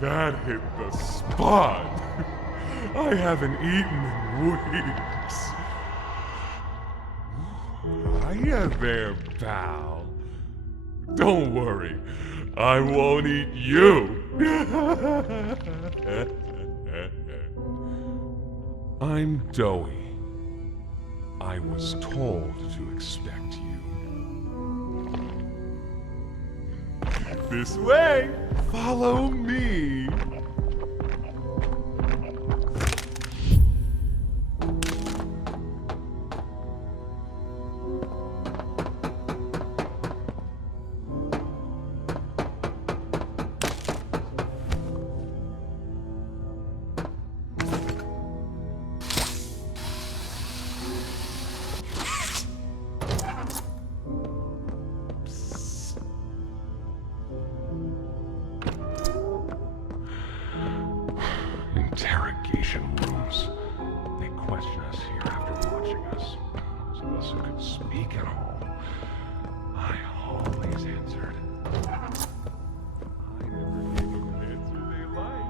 That hit the spot. I haven't eaten in weeks. Hiya there, pal. Don't worry, I won't eat you. I'm Doughy. I was told to expect you. This way! Follow me! Interrogation rooms. They question us here after watching us. Those of us who could speak at all. I always answered. I never gave them an answer they liked.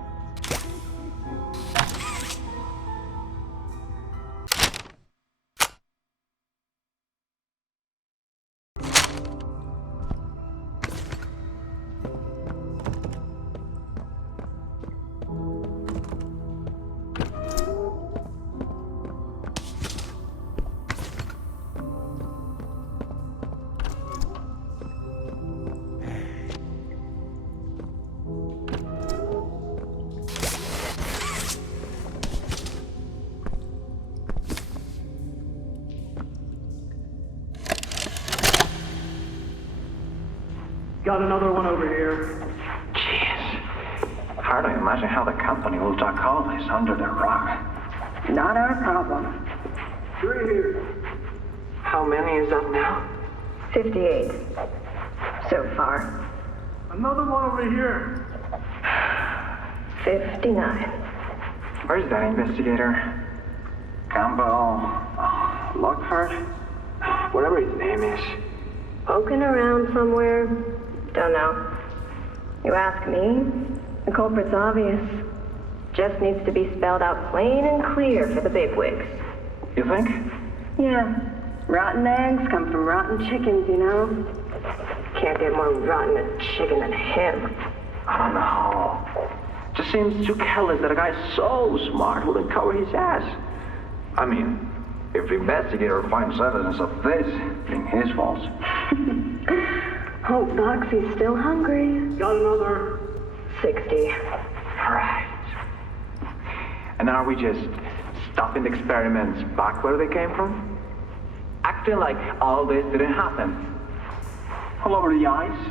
Got another one over here. Jeez. Hard to imagine how the company will duck all this under their rug. Not our problem. 3 here. How many is that now? 58. So far. Another one over here. 59. Where's that investigator? Campbell... Lockhart? Whatever his name is. Poking around somewhere? Don't know. You ask me? The culprit's obvious. Just needs to be spelled out plain and clear for the bigwigs. You think? Yeah. Rotten eggs come from rotten chickens, you know? Can't get more rotten a chicken than him. I don't know. Just seems too careless that a guy so smart wouldn't cover his ass. I mean, if the investigator finds evidence of this, it's his fault. Hope Boxy's still hungry. Got another. 60. Right. And are we just stopping the experiments back where they came from? Acting like all this didn't happen. All over the ice.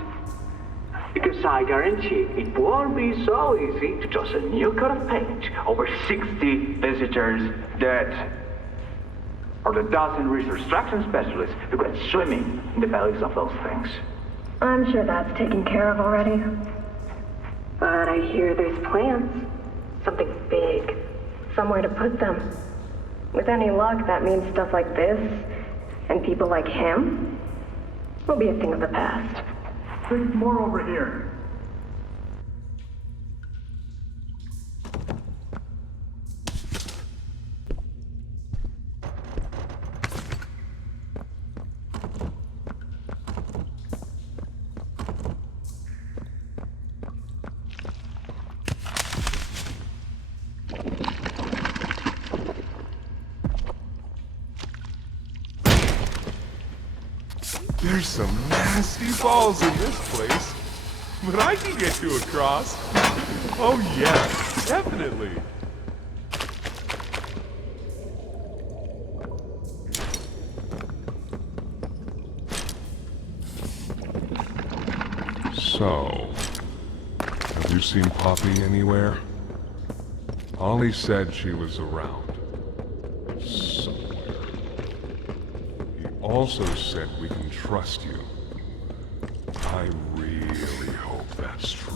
Because I guarantee it won't be so easy To toss a new coat of paint over 60 visitors dead. Or the dozen research extraction specialists who went swimming in the bellies of those things. I'm sure that's taken care of already. But I hear there's plans. Something big. Somewhere to put them. With any luck, that means stuff like this, and people like him, will be a thing of the past. Think more over here. There's some nasty balls in this place. But I can get you across. Oh yeah, definitely. So, have you seen Poppy anywhere? Ollie said she was around. Somewhere. He also said we can trust you. I really hope that's true.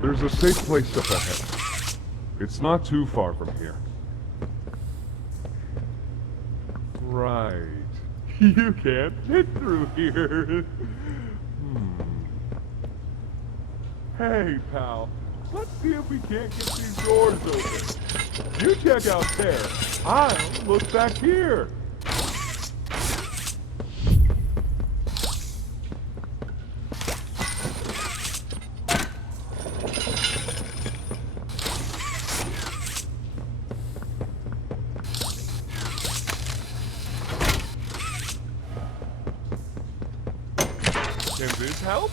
There's a safe place up ahead. It's not too far from here. Right You can't fit through here. Hey, pal. Let's see if we can't get these doors open. You check out there. I'll look back here. Can this help?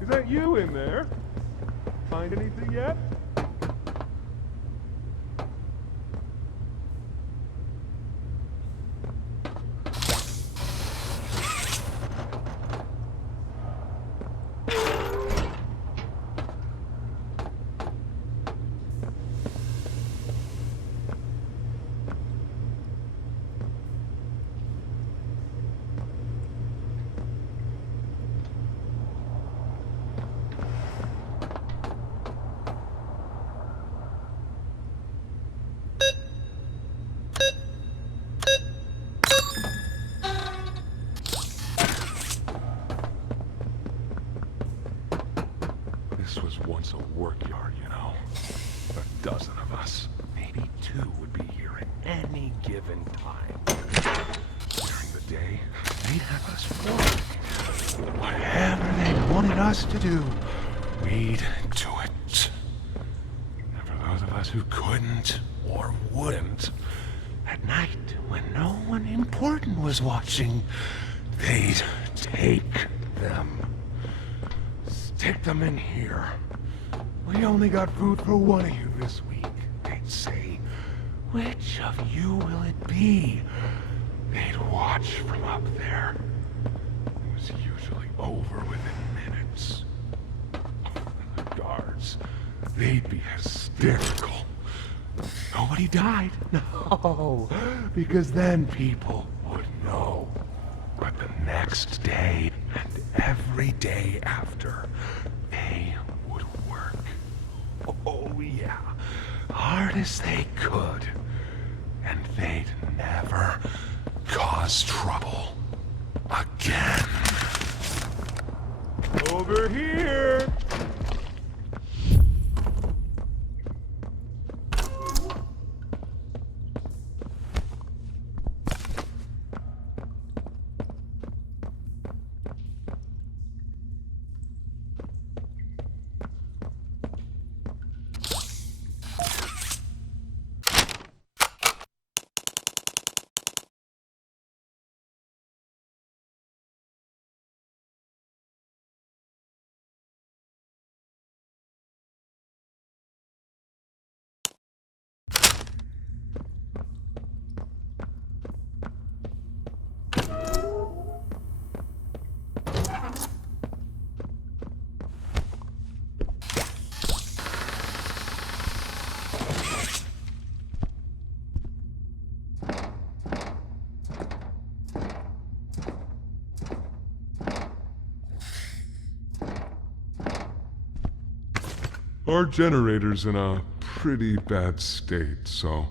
Is that you in there? Find anything yet? This was once a work yard, you know. A dozen of us, maybe two, would be here at any given time. During the day, they'd have us work. Whatever they wanted us to do, we'd do it. And for those of us who couldn't or wouldn't, at night, when no one important was watching, they'd take them. Stick them in here. We only got food for one of you this week, they'd say. Which of you will it be? They'd watch from up there. It was usually over within minutes. The guards, they'd be hysterical. Nobody died. No, because then people would know. But the next day and every day after, they would work. Oh yeah, hard as they could. And they'd never cause trouble again. Over here! Our generator's in a pretty bad state, so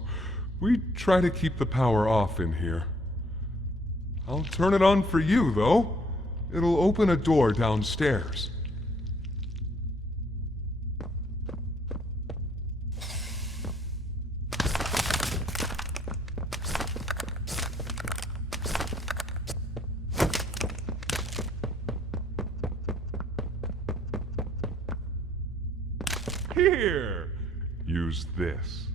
we try to keep the power off in here. I'll turn it on for you, though. It'll open a door downstairs. Here! Use this.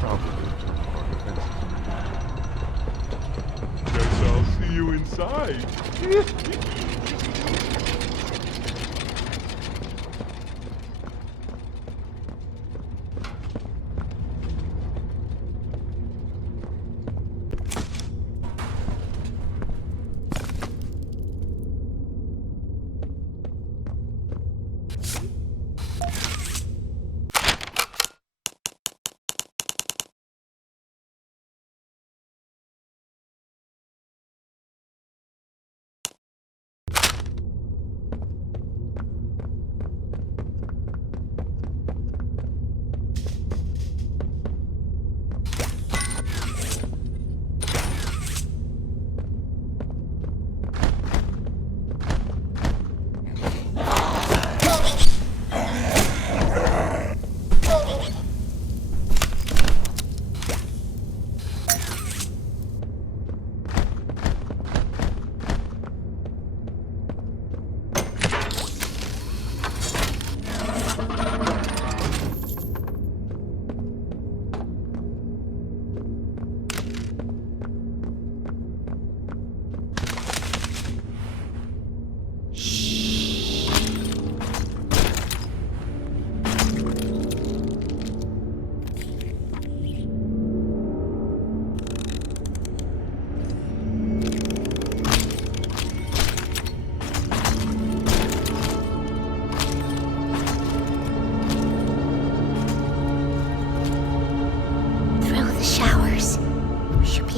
Probably part of it. Guess I'll see you inside.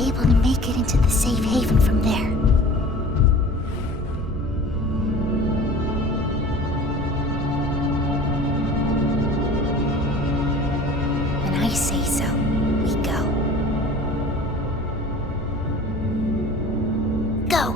Able to make it into the safe haven from there. When I say so, we go. Go!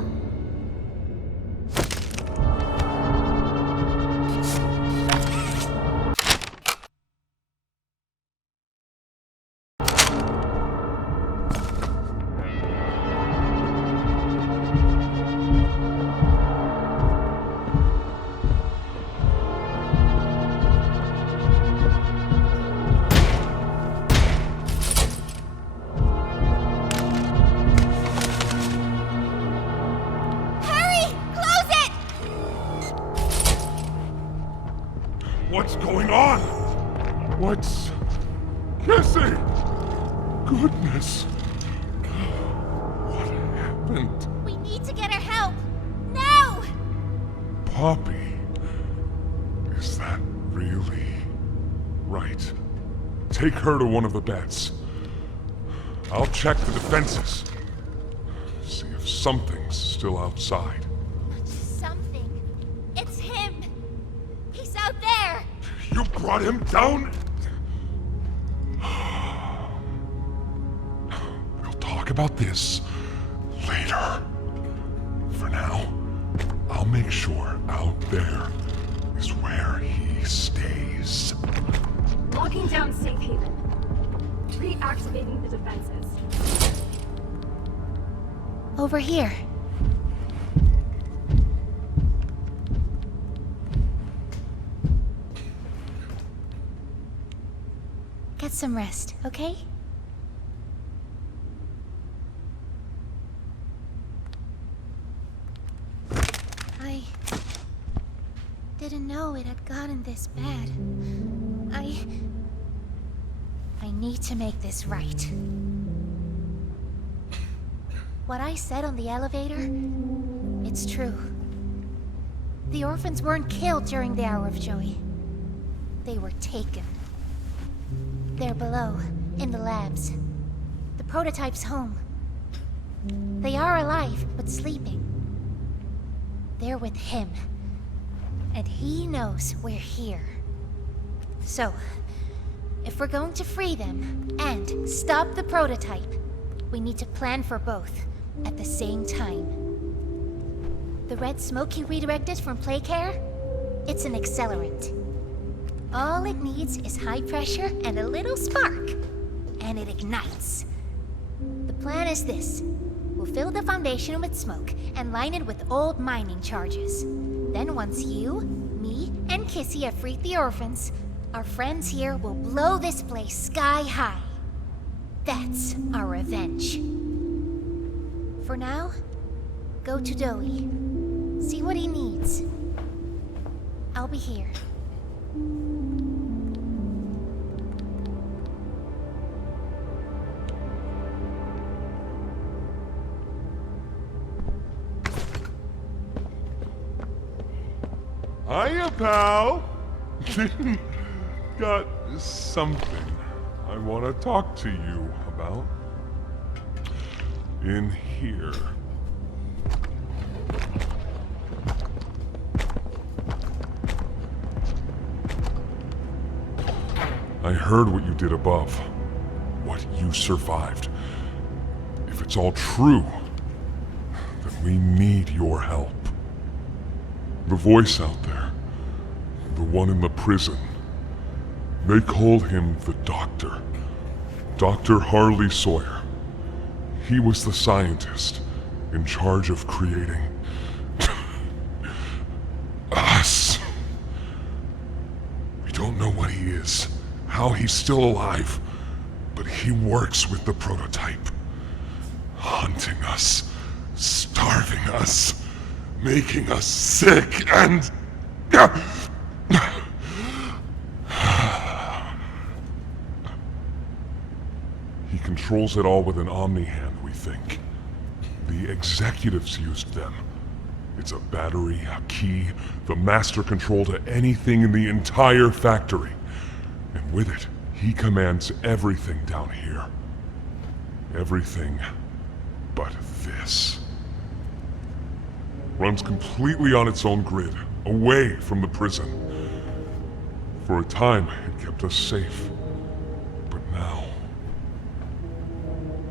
What's going on? What's... Cassie! Goodness! What happened? We need to get her help! Now! Poppy? Is that really... Right. Take her to one of the beds. I'll check the defenses. See if something's still outside. Something. It's him! He's out there! You brought him down? We'll talk about this later. For now, I'll make sure out there is where he stays. Locking down safe haven. Reactivating the defenses. Over here. Get some rest, okay? I didn't know it had gotten this bad. I need to make this right. What I said on the elevator, it's true. The orphans weren't killed during the Hour of Joy. They were taken. They're below, in the labs. The prototype's home. They are alive, but sleeping. They're with him. And he knows we're here. So, if we're going to free them and stop the prototype, we need to plan for both at the same time. The red smoke he redirected from Playcare? It's an accelerant. All it needs is high pressure and a little spark, and it ignites. The plan is this. We'll fill the foundation with smoke and line it with old mining charges. Then once you, me, and Kissy have freed the orphans, Our friends here will blow this place sky high. That's our revenge. For now, go to Doe. See what he needs. I'll be here. Hiya, pal. Got something I want to talk to you about. In here. I heard what you did above. What you survived. If it's all true, then we need your help. The voice out there, the one in the prison, they called him the Doctor. Dr. Harley Sawyer. He was the scientist in charge of creating us. We don't know what he is, how he's still alive, but he works with the prototype. Hunting us, starving us, making us sick and... He controls it all with an Omni hand, we think. The executives used them. It's a battery, a key, the master control to anything in the entire factory. And with it, he commands everything down here. Everything but this. Runs completely on its own grid, away from the prison. For a time, it kept us safe. But now...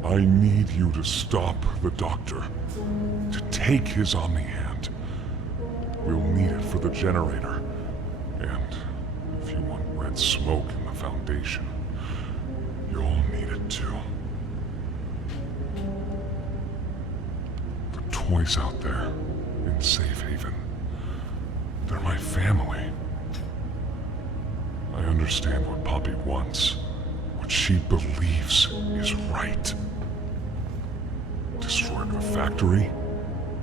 I need you to stop the Doctor. To take his Omni hand. We'll need it for the generator. And if you want red smoke in the Foundation, you'll need it too. The toys out there in Safe Haven, they're my family. I understand what Poppy wants, what she believes is right. Destroy the factory,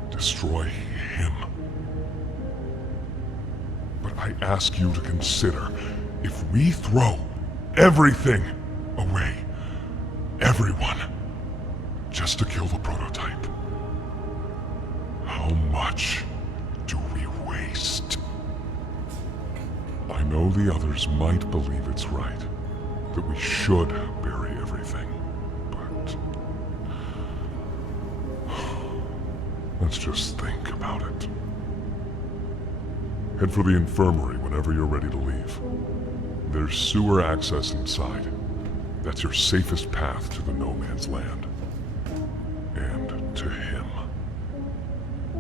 destroy him. But I ask you to consider, if we throw everything away, everyone, just to kill the prototype, how much do we waste? I know the others might believe it's right, that we should bury everything, but... let's just think about it. Head for the infirmary whenever you're ready to leave. There's sewer access inside. That's your safest path to the no man's land. And to him.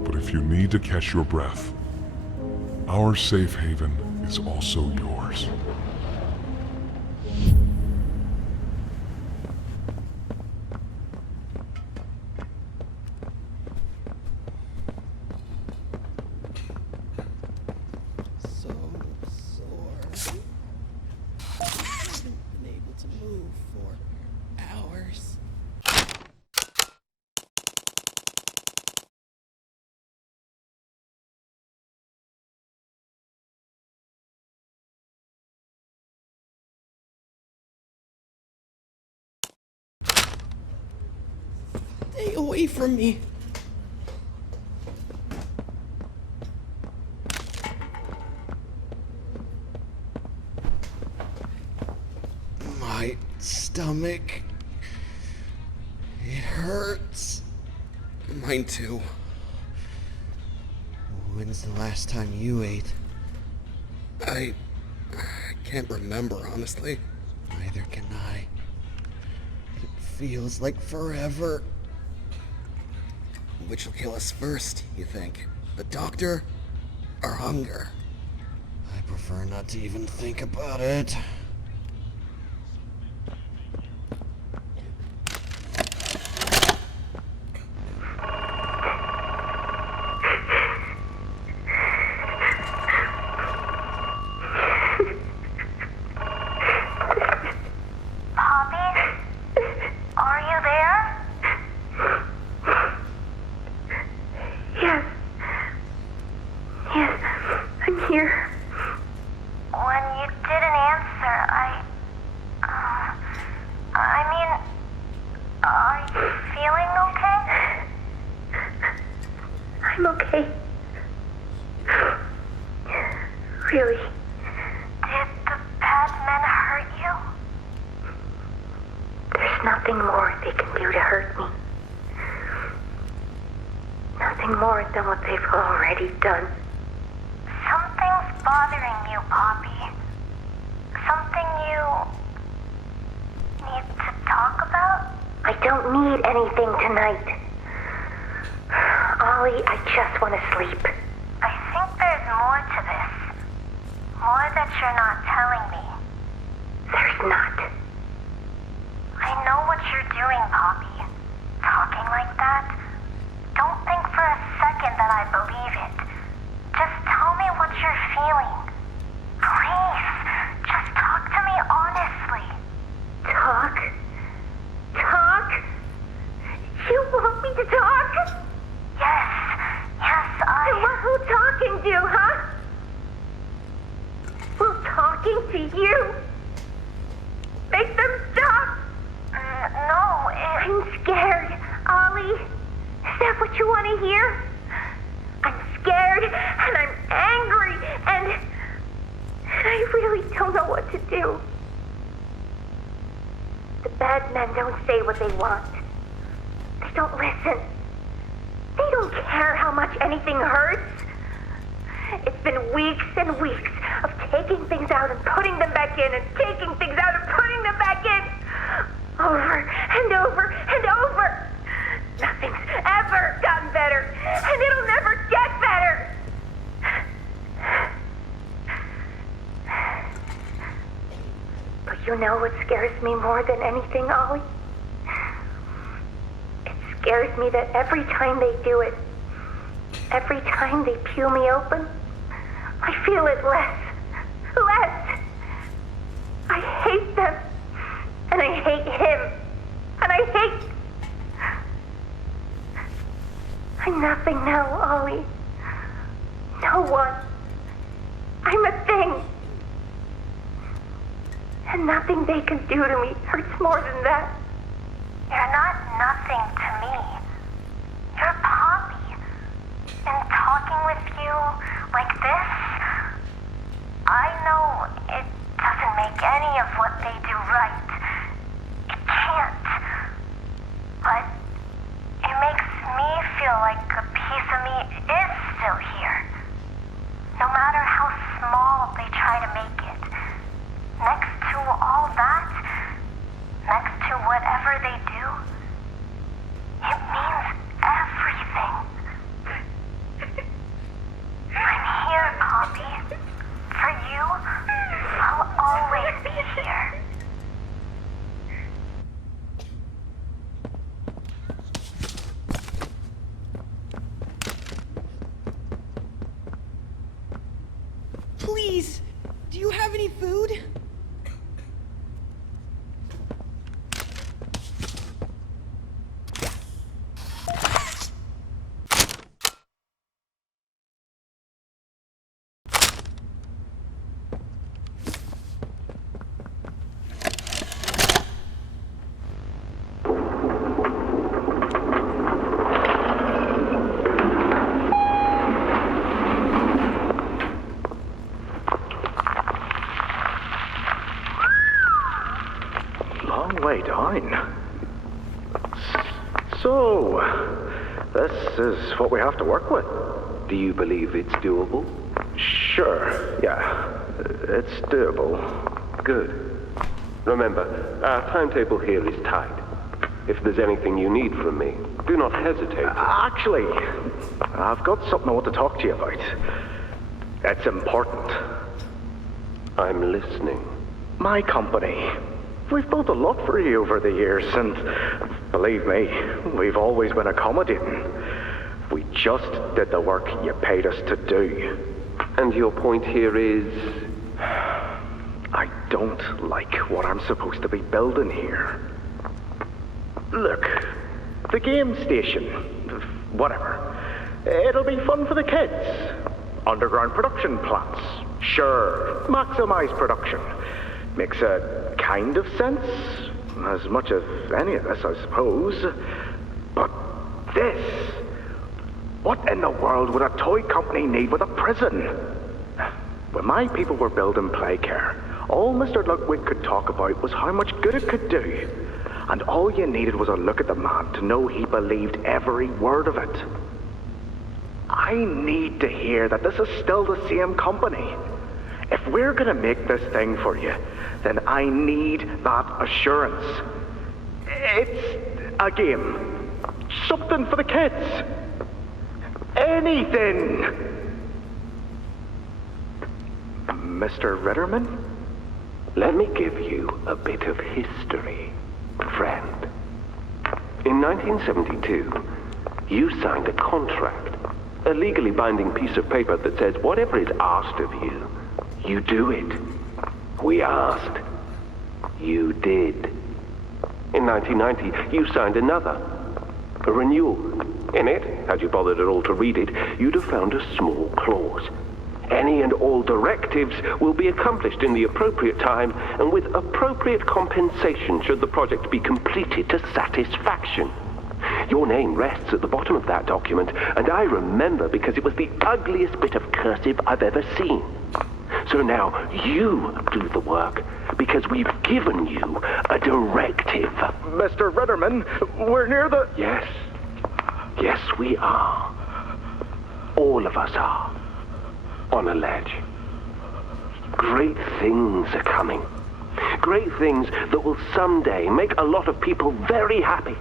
But if you need to catch your breath, our safe haven is also yours. So sore. I haven't been able to move for hours. Stay away from me. My stomach. It hurts. Mine too. When's the last time you ate? I can't remember, honestly. Neither can I. It feels like forever. Which will kill us first, you think? The doctor or hunger? I prefer not to even think about it. There's nothing more they can do to hurt me. Nothing more than what they've already done. Something's bothering you, Poppy. Something you need to talk about? I don't need anything tonight. Ollie, I just want to sleep. I think there's more to this. More that you're not telling me. There's not. I know what you're doing, Poppy. Talking like that. Don't think for a second that I believe it. Just tell me what you're feeling. Please, just talk to me honestly. Talk? Talk? You want me to talk? Yes, And what will talking do, huh? Will talking to you make them stop? No, I'm scared, Ollie. Is that what you want to hear? I'm scared, and I'm angry, and I really don't know what to do. The bad men don't say what they want. They don't listen. They don't care how much anything hurts. It's been weeks and weeks of taking things out and putting them back in, and taking things out and putting them back in. Over and over and over. Nothing's ever gotten better, and it'll never get better. But you know what scares me more than anything, Ollie? It scares me that every time they do it, every time they peel me open, I feel it less. Less. I hate them. And I hate him. And I hate... I'm nothing now, Ollie. No one. I'm a thing. And nothing they can do to me hurts more than that. you're not nothing to me. You're Poppy. And talking with you like this, I know it doesn't make any of what they do right. It can't. But it makes me feel like a piece of me is still here. No matter how small they try to make it. Next to all that, next to whatever they do, it means everything. I'm here, Poppy. For you, I'll always be here. Please, do you have any food? Way down. So, this is what we have to work with. Do you believe it's doable? Sure, yeah. It's doable. Good. Remember, our timetable here is tight. If there's anything you need from me, do not hesitate. Actually, I've got something I want to talk to you about. It's important. I'm listening. My company. We've built a lot for you over the years, and believe me, we've always been accommodating. We just did the work you paid us to do. And your point here is? I don't like what I'm supposed to be building here. Look, the game station, whatever. It'll be fun for the kids. Underground production plants. Sure, maximize production. Makes a kind of sense. As much as any of this, I suppose. But this... What in the world would a toy company need with a prison? When my people were building Playcare, all Mr. Ludwig could talk about was how much good it could do. And all you needed was a look at the man to know he believed every word of it. I need to hear that this is still the same company. If we're gonna make this thing for you, then I need that assurance. It's a game. Something for the kids. Anything. Mr. Ritterman? Let me give you a bit of history, friend. In 1972, you signed a contract, a legally binding piece of paper that says whatever is asked of you, you do it. We asked. You did. In 1990, you signed another, a renewal. In it, had you bothered at all to read it, you'd have found a small clause. Any and all directives will be accomplished in the appropriate time and with appropriate compensation should the project be completed to satisfaction. Your name rests at the bottom of that document, and I remember because it was the ugliest bit of cursive I've ever seen. So now you do the work because we've given you a directive. Mr. Ritterman, we're near the... Yes. Yes, we are. All of us are. On a ledge. Great things are coming. Great things that will someday make a lot of people very happy.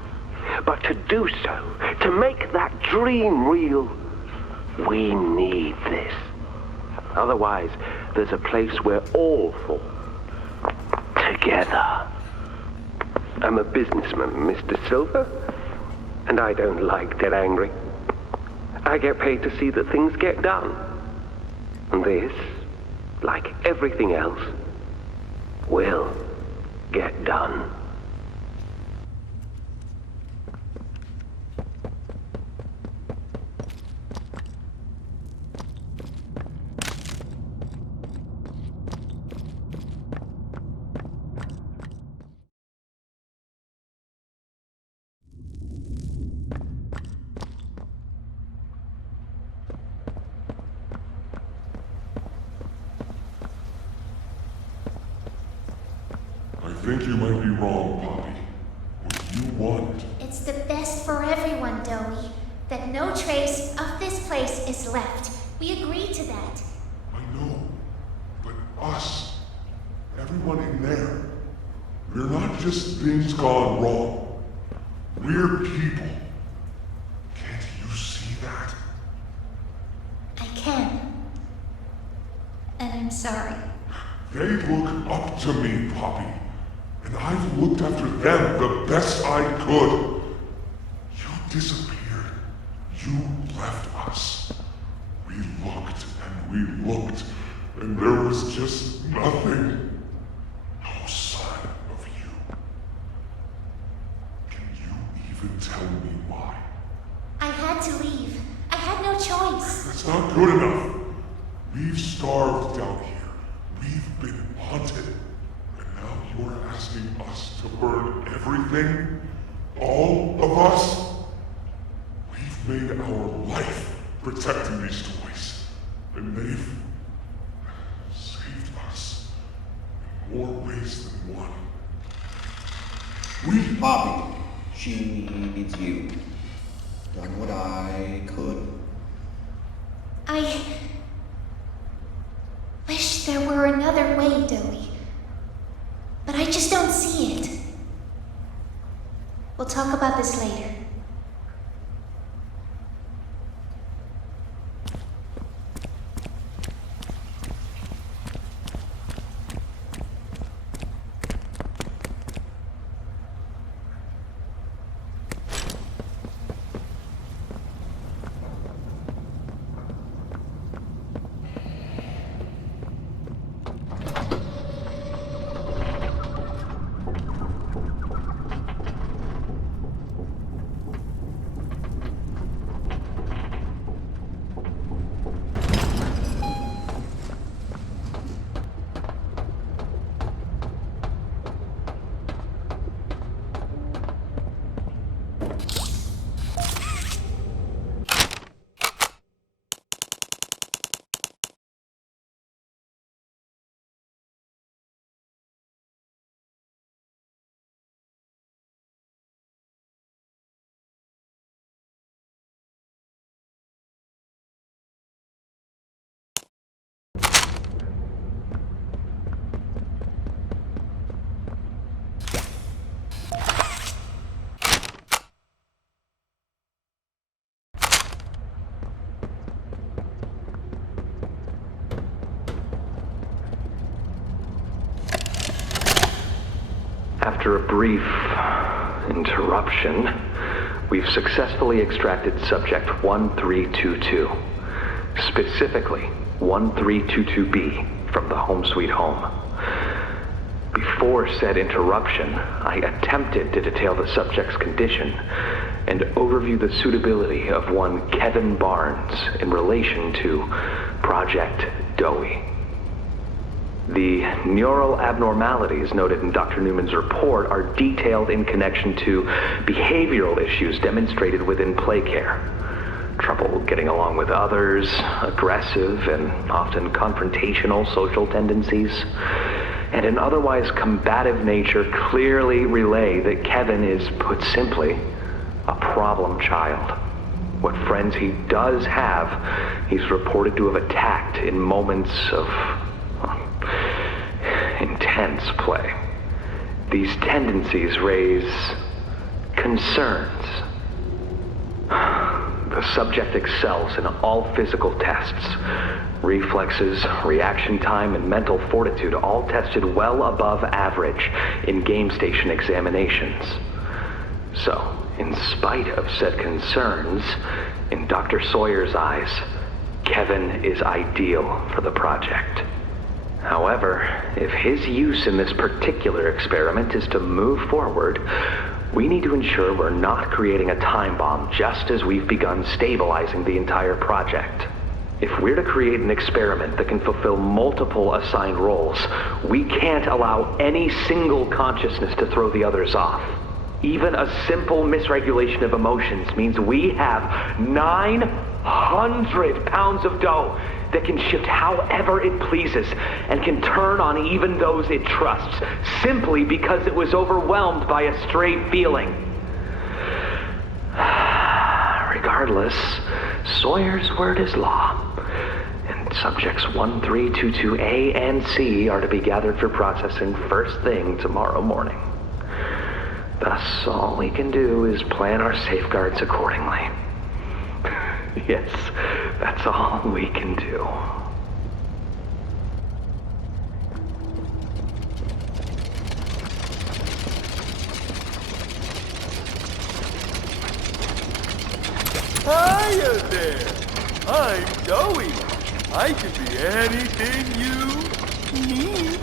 But to do so, to make that dream real, we need this. Otherwise, there's a place we're all for. Together. I'm a businessman, Mr. Silver, and I don't like to get angry. I get paid to see that things get done. And this, like everything else, will get done. I think you might be wrong, Poppy. What you want. It's the best for everyone, Dowie. That no trace of this place is left. We agreed to that. I know. But us, everyone in there, we're not just things gone wrong. We're people. Can't you see that? I can. And I'm sorry. They look up to me, Poppy. And I've looked after them the best I could. You disappeared. You left us. We looked and we looked, and there was just nothing. No sign of you. Can you even tell me why? I had to leave. I had no choice. That's not good enough. We've starved down here. We've been hunted. And now you're asking us to burn everything? All of us? We've made our life protecting these toys. And they've saved us in more ways than one. We... Poppy, she needs you. Done what I could. I wish there were another way, Dowie. But I just don't see it. We'll talk about this later. After a brief interruption, we've successfully extracted subject 1322, specifically 1322B, from the Home Sweet Home. Before said interruption, I attempted to detail the subject's condition and overview the suitability of one Kevin Barnes in relation to Project Dowie. The neural abnormalities noted in Dr. Newman's report are detailed in connection to behavioral issues demonstrated within play care. Trouble getting along with others, aggressive and often confrontational social tendencies, and an otherwise combative nature clearly relay that Kevin is, put simply, a problem child. What friends he does have, he's reported to have attacked in moments of intense play. These tendencies raise concerns. The subject excels in all physical tests. Reflexes, reaction time, and mental fortitude all tested well above average in game station examinations. So, in spite of said concerns, in Dr. Sawyer's eyes, Kevin is ideal for the project. However, if his use in this particular experiment is to move forward, we need to ensure we're not creating a time bomb just as we've begun stabilizing the entire project. If we're to create an experiment that can fulfill multiple assigned roles, we can't allow any single consciousness to throw the others off. Even a simple misregulation of emotions means we have 900 pounds of dough that can shift however it pleases and can turn on even those it trusts, simply because it was overwhelmed by a stray feeling. Regardless, Sawyer's word is law, and subjects 1322A and C are to be gathered for processing first thing tomorrow morning. Thus, all we can do is plan our safeguards accordingly. Yes, that's all we can do. Hiya there! I'm Dowie. I can be anything you need.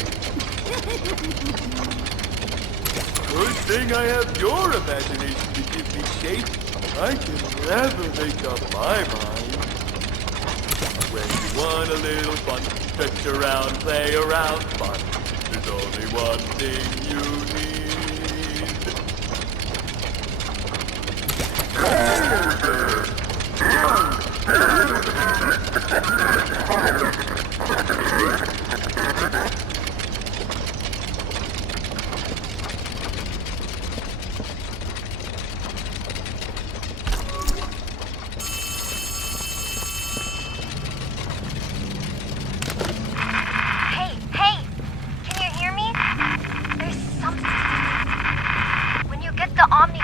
Good thing I have your imagination to give me shape. I can never make up my mind. When you want a little fun, stretch around, play around fun. There's only one thing you The Omni